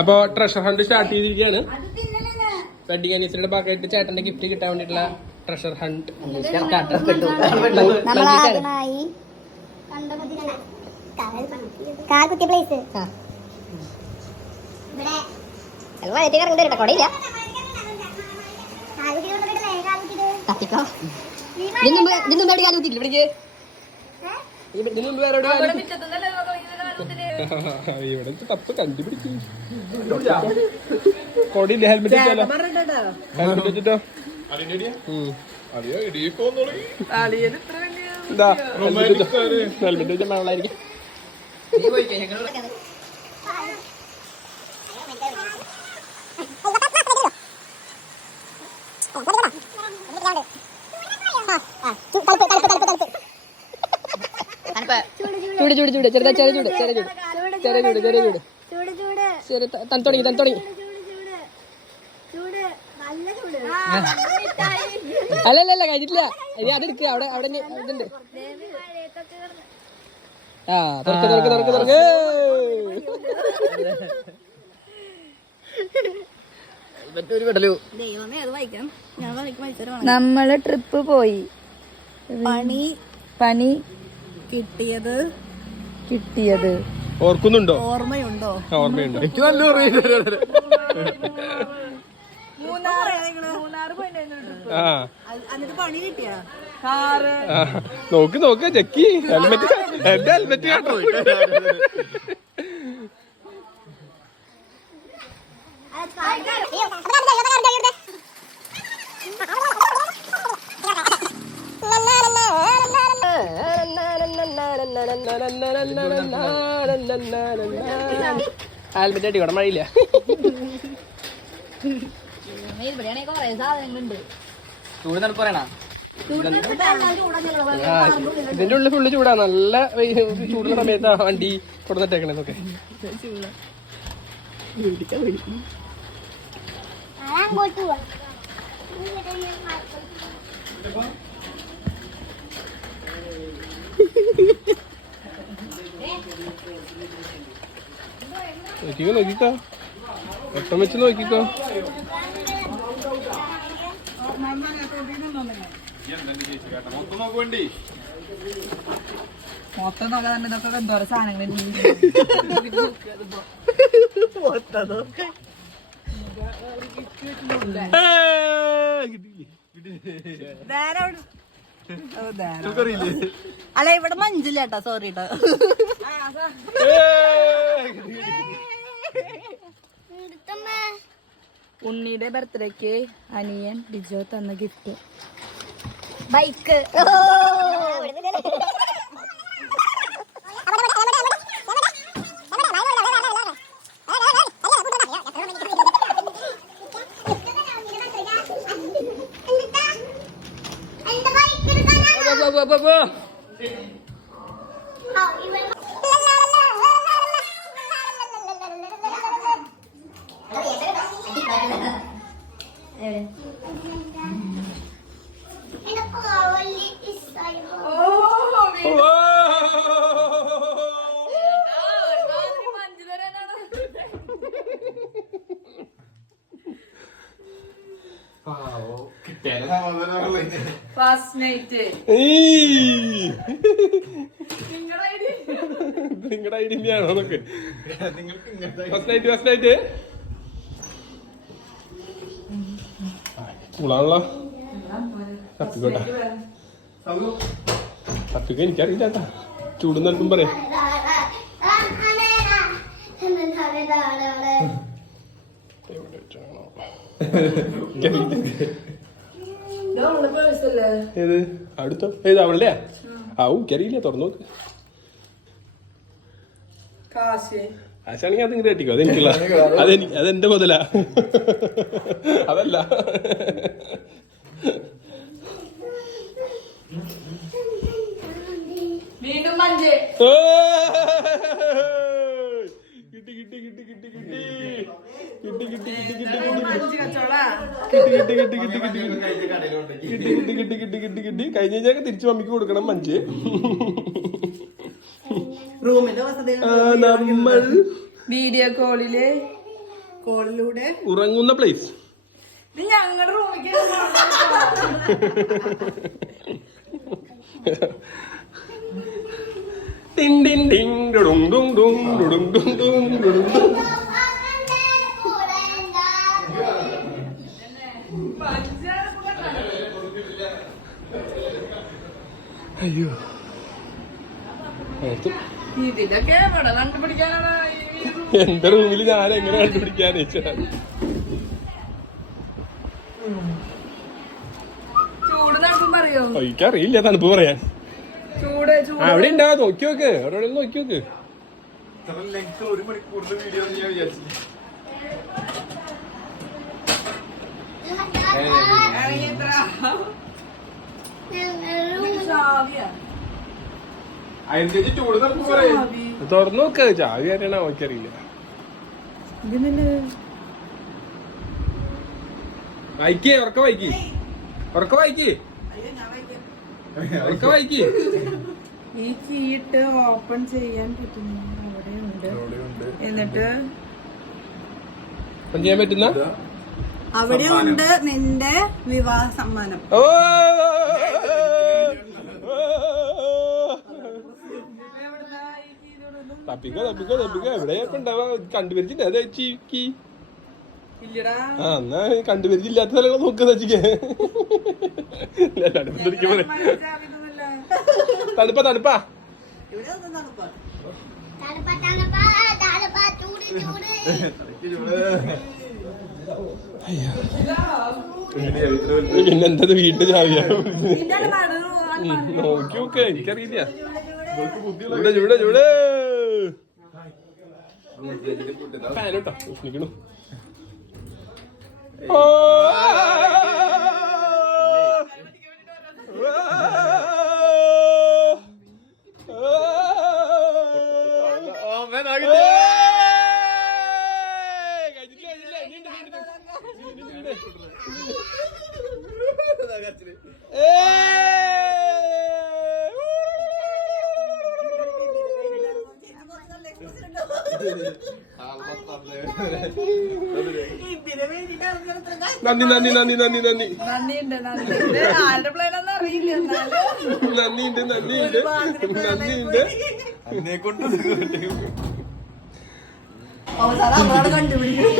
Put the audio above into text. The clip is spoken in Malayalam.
അപ്പൊ ട്രഷർ ഹണ്ട് സ്റ്റാർട്ട് ചെയ്തിരിക്കുകയാണ്. വെഡിങ് ആനിവേഴ്സറിയുടെ ഭാഗമായിട്ട് ചേട്ടന്റെ ഗിഫ്റ്റ് കിട്ടാൻ വേണ്ടിയിട്ടുള്ള ട്രഷർ ഹണ്ട് ഇവിടെ തപ്പ് കണ്ടുപിടിക്കും. കൊടിയില്ല, ഹെൽമെറ്റ് വെച്ചാലോ? ഹെൽമെറ്റ് വെച്ചിട്ടോ? ഹെൽമെറ്റ് വെച്ചാൽ മകളായിരിക്കും. ചൂട് ചൂട് ചൂട് ചെറുതാ, ചെറിയ ചൂട് ചെറിയ ചൂട് ചെറിയ ചൂട് ചെറിയ ചൂട് ചെറിയ തണുത്തുടങ്ങി തണുത്തുടങ്ങി. അല്ലല്ല കഴിഞ്ഞിട്ടില്ല, ഇനി അതെടുക്കുക. അവിടെ അവിടെ ഇതുണ്ട്. ആ തുറക്ക് തുറക്ക് തുറക്ക് തുറക്ക്. നമ്മള് ട്രിപ്പ് പോയി, പണി കിട്ടിയത് ഓർക്കുന്നുണ്ടോ? ഓർമ്മയുണ്ടോ? ഓർമ്മയുണ്ടോ? എനിക്ക് നല്ല ഓർമ്മ. പണി കിട്ടിയ നോക്ക് നോക്ക് ചെക്കി. ഹെൽമെറ്റ്, എന്റെ ഹെൽമെറ്റ് കേട്ടോ. ഹെൽമെറ്റ് അടി ഇവിടെ മഴയില്ല. ഇതിന്റെ ഉള്ളിൽ ഫുള്ള് ചൂടാ. നല്ല ചൂടുള്ള സമയത്താ വണ്ടി കൊടുത്തിട്ടേക്കണതൊക്കെ. നോക്കിക്കോ നോക്കിക്കോ, ഒട്ടം വെച്ച് നോക്കിക്കോ. മൊത്തം നോക്കാൻ ഇതൊക്കെ എന്തോരം സാധനങ്ങൾ. അല്ല ഇവിടെ മഞ്ചില്ല കേട്ടോ, സോറി കേട്ടോ. ഉണ്ണിയുടെ ബർത്ത്ഡേക്ക് അനിയൻ ഡിജോ തന്ന ഗിഫ്റ്റ് ബൈക്ക്. ഫസ്റ്റ് നൈറ്റ് നിങ്ങളുടെ ഐഡിയ ആണോ? നോക്ക്, ഫസ്റ്റ് നൈറ്റ് സ്കൂളാണല്ലോ. തപ്പിക്കോട്ടെ, തപ്പിക്ക എനിക്കറിയില്ല കേട്ടാ. ചൂട് നൽകും പറയാം. ഏത് അടുത്തോ? ഏത് അവളുടെയാ? ആവും എനിക്കറിയില്ല. തുറന്നു നോക്ക്. കാശ് ആശാണെങ്കിൽ അത് ഇങ്ങനെ കെട്ടിക്കോ, അതെനിക്കുള്ള അതെന്റെ മുതല അതല്ല. വീണ്ടും മഞ്ച്. കിട്ടി കിട്ടി കിട്ടി കിട്ടി കിട്ടി കിട്ടി കിട്ടി കിട്ടി കിട്ടി മഞ്ച് കച്ചോടാ. കിട്ടി കഴിഞ്ഞ കഴിഞ്ഞാൽ തിരിച്ചു മമ്മിക്ക് കൊടുക്കണം മഞ്ച്. റൂമിന്റെ നമ്മൾ വീഡിയോ കോളിലൂടെ ഉറങ്ങുന്ന പ്ലേസ്. ഇത് ഞങ്ങളുടെ റൂമിലേക്ക് ടിങ് ടിങ് ടിങ് ഡുഡും ഡും ഡും ഡുഡും ഡും ഡും ഡുഡും ഡും. അയ്യോ ഇതിലൊക്കെ എവിടെ കണ്ടുപിടിക്കാനാണ് എന്റെ റൂമിൽ ഞാൻ എങ്ങനെ കണ്ടുപിടിക്കാന്ന് വെച്ചാൽ ചൂട് തണുപ്പും പറയോ? എനിക്കറിയില്ല തണുപ്പ് പറയാൻ. ചൂട് ചൂട് അവിടെ ഉണ്ടാ നോക്കി നോക്ക്, അവിടെ നോക്കി നോക്ക്. തുറന്നു നോക്ക്, ചാവി അറിയണ എനിക്കറിയില്ല. വായിക്കേ, ഉറക്ക വായിക്കേ, ഉറക്ക വായിക്കേ, ഉറക്ക വായിക്കേ. ഈ ചീട്ട് ഓപ്പൺ ചെയ്യാൻ പറ്റുന്നു. അവിടെ ഉണ്ട്. എന്നിട്ട് ഓപ്പൺ ചെയ്യാൻ പറ്റുന്ന അവിടെ ഉണ്ട് നിന്റെ വിവാഹ സമ്മാനം. ഓ തപ്പിക്കോ തപ്പിക്കോ തപ്പിക്കോ, എവിടെ ഉണ്ടാവാ കണ്ടുപിടിച്ചില്ല. അതെ ചീക്കി ഇല്ലടാ. ആ എന്നാ കണ്ടുപിടിച്ചില്ലാത്ത സ്ഥലങ്ങൾ നോക്കുന്ന ചിക്കേ. തണുപ്പാ തണുപ്പാ ഇവിടെ ഒന്നും തണുപ്പാ. പിന്നെന്തത് വീട്ടിൽ ചാവിയാ നിന്റെ നോക്കി നോക്ക്, എനിക്കറിയില്ല. ചൂടെ ചൂടെ ചൂടെ ഫാനോട്ടോ ഉഷ്ണിക്കണു. ഓ നന്ദി നന്ദി നന്ദി നന്ദി നന്ദി നന്ദിയുണ്ട്. നന്ദിയുണ്ട്. ആരുടെ പ്ലാനാന്ന് അറിയില്ല. നന്ദിയുണ്ട് നന്ദിയുണ്ട് നന്ദിയുണ്ട്. അവസാനം നമ്മളാണ് കണ്ടുപിടിക്കുന്നത്.